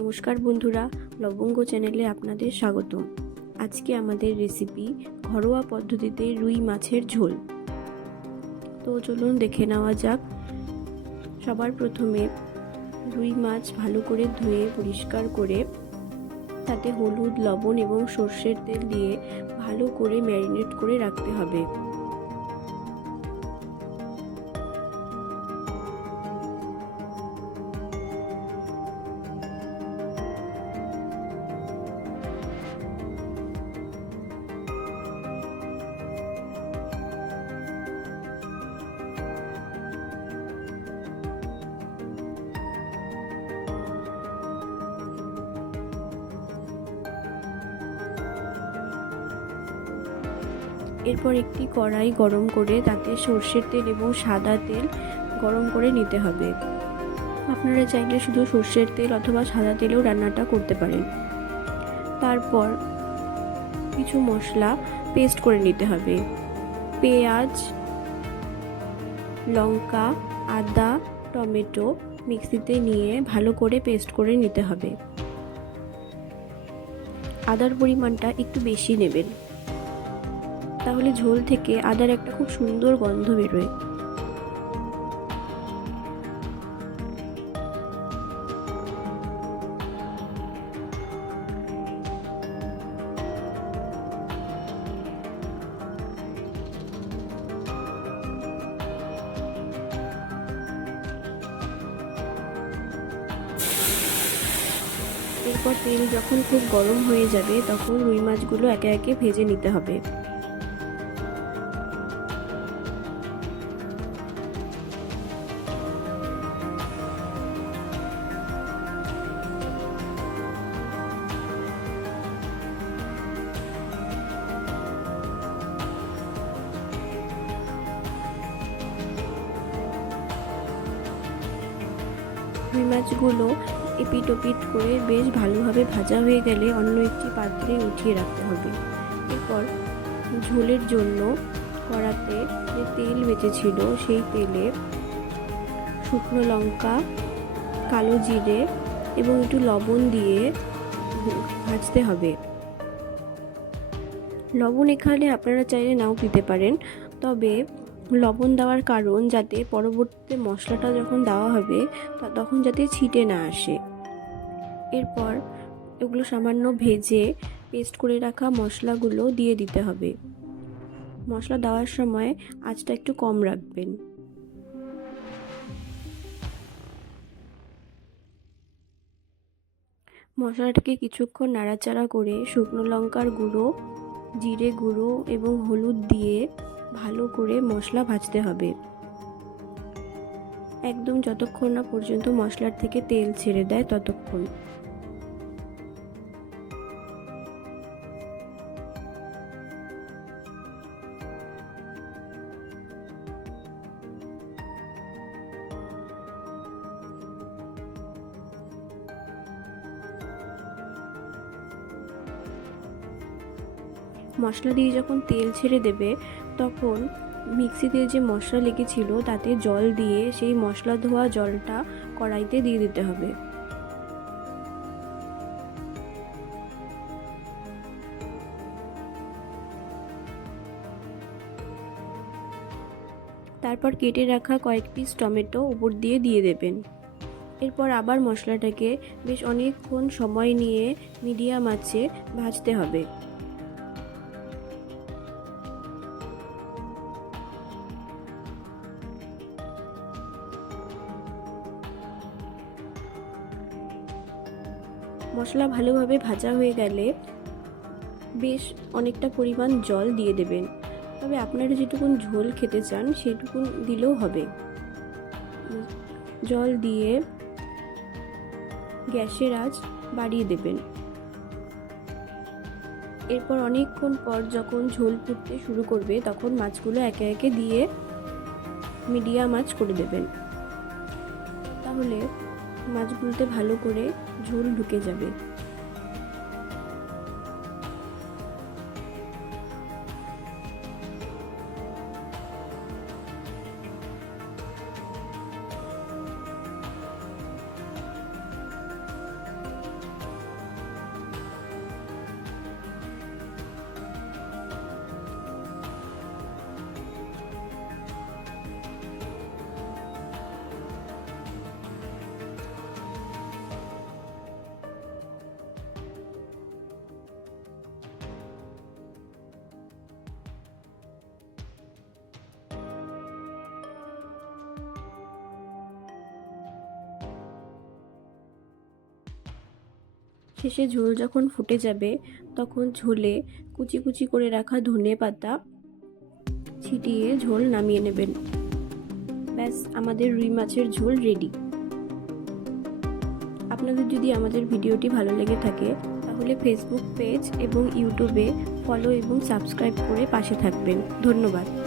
নমস্কার বন্ধুরা, লবঙ্গ চ্যানেলে আপনাদের স্বাগত আজকে আমাদের রেসিপি ঘরোয়া পদ্ধতিতে রুই মাছের ঝোল। তো চলুন দেখে নেওয়া যাক। সবার প্রথমে রুই মাছ ভালো করে ধুয়ে পরিষ্কার করে, তাতে হলুদ, লবণ এবং সর্ষের তেল দিয়ে ভালো করে ম্যারিনেট করে রাখতে হবে। এরপর একটি কড়াই গরম করে তাতে সর্ষের তেল এবং সাদা তেল গরম করে নিতে হবে। আপনারা চাইলে শুধু সর্ষের তেল অথবা সাদা তেলেও রান্নাটা করতে পারেন। তারপর কিছু মশলা পেস্ট করে নিতে হবে। পেঁয়াজ, লঙ্কা, আদা, টমেটো মিক্সিতে নিয়ে ভালো করে পেস্ট করে নিতে হবে। আদার পরিমাণটা একটু বেশি নেবেন। তাহলে ঝোল থেকে আদার একটা খুব সুন্দর গন্ধ বেরোয়। এরপর তেল যখন খুব গরম হয়ে যাবে, তখন রুই মাছগুলো একে একে ভেজে নিতে হবে। রুই মাছগুলো এপিট ওপিট করে বেশ ভালোভাবে ভাজা হয়ে গেলে অন্য একটি পাত্রে উঠিয়ে রাখতে হবে। এরপর ঝোলের জন্য কড়াতে যে তেল বেঁচেছিল সেই তেলে শুকনো লঙ্কা, কালো জিরে এবং একটু লবণ দিয়ে ভাজতে হবে। লবণ এখানে আপনারা চাইলে নাও দিতে পারেন, তবে লবণ দেওয়ার কারণ যাতে পরবর্তীতে মশলাটা যখন দেওয়া হবে তখন যাতে ছিটে না আসে। এরপর এগুলো সামান্য ভেজে পেস্ট করে রাখা মশলাগুলো দিয়ে দিতে হবে। মশলা দেওয়ার সময় আঁচটা একটু কম রাখবেন। মশলাটাকে কিছুক্ষণ নাড়াচাড়া করে শুকনো লঙ্কার গুঁড়ো, জিরে গুঁড়ো এবং হলুদ দিয়ে ভালো করে মশলা ভাজতে হবে। একদম যতক্ষণ না পর্যন্ত মশলার থেকে তেল ছেড়ে দেয় ততক্ষণ। মশলা দিয়ে যখন তেল ছেড়ে দেবে, তখন মিক্সিতে যে মশলা লেগেছিল, তাতে জল দিয়ে সেই মশলা ধোয়া জলটা কড়াইতে দিয়ে দিতে হবে। তারপর কেটে রাখা কয়েক পিস টমেটো উপর দিয়ে দিয়ে দেবেন। এরপর আবার মশলাটাকে বেশ অনেকক্ষণ সময় নিয়ে মিডিয়াম আঁচে ভাজতে হবে। মশলা ভালোভাবে ভাজা হয়ে গেলে বেশ অনেকটা পরিমাণ জল দিয়ে দেবেন। তবে আপনারা যেটুকুন ঝোল খেতে চান, সেটুকুন দিলেও হবে। জল দিয়ে গ্যাসের আঁচ বাড়িয়ে দেবেন। এরপর অনেকক্ষণ পর যখন ঝোল ফুটতে শুরু করবে, তখন মাছগুলো একে একে দিয়ে মিডিয়াম আঁচ করে দেবেন। তাহলে মাছগুলোতে ভালো করে ঝোল ঢুকে যাবে। শেষে ঝোল যখন ফুটে যাবে, তখন ঝোলে কুচি কুচি করে রাখা ধনে পাতা ছিটিয়ে ঝোল নামিয়ে নেবেন। ব্যাস, আমাদের রুই মাছের ঝোল রেডি আপনাদের যদি আমাদের ভিডিওটি ভালো লেগে থাকে, তাহলে ফেসবুক পেজ এবং ইউটিউবে ফলো এবং সাবস্ক্রাইব করে পাশে থাকবেন। ধন্যবাদ।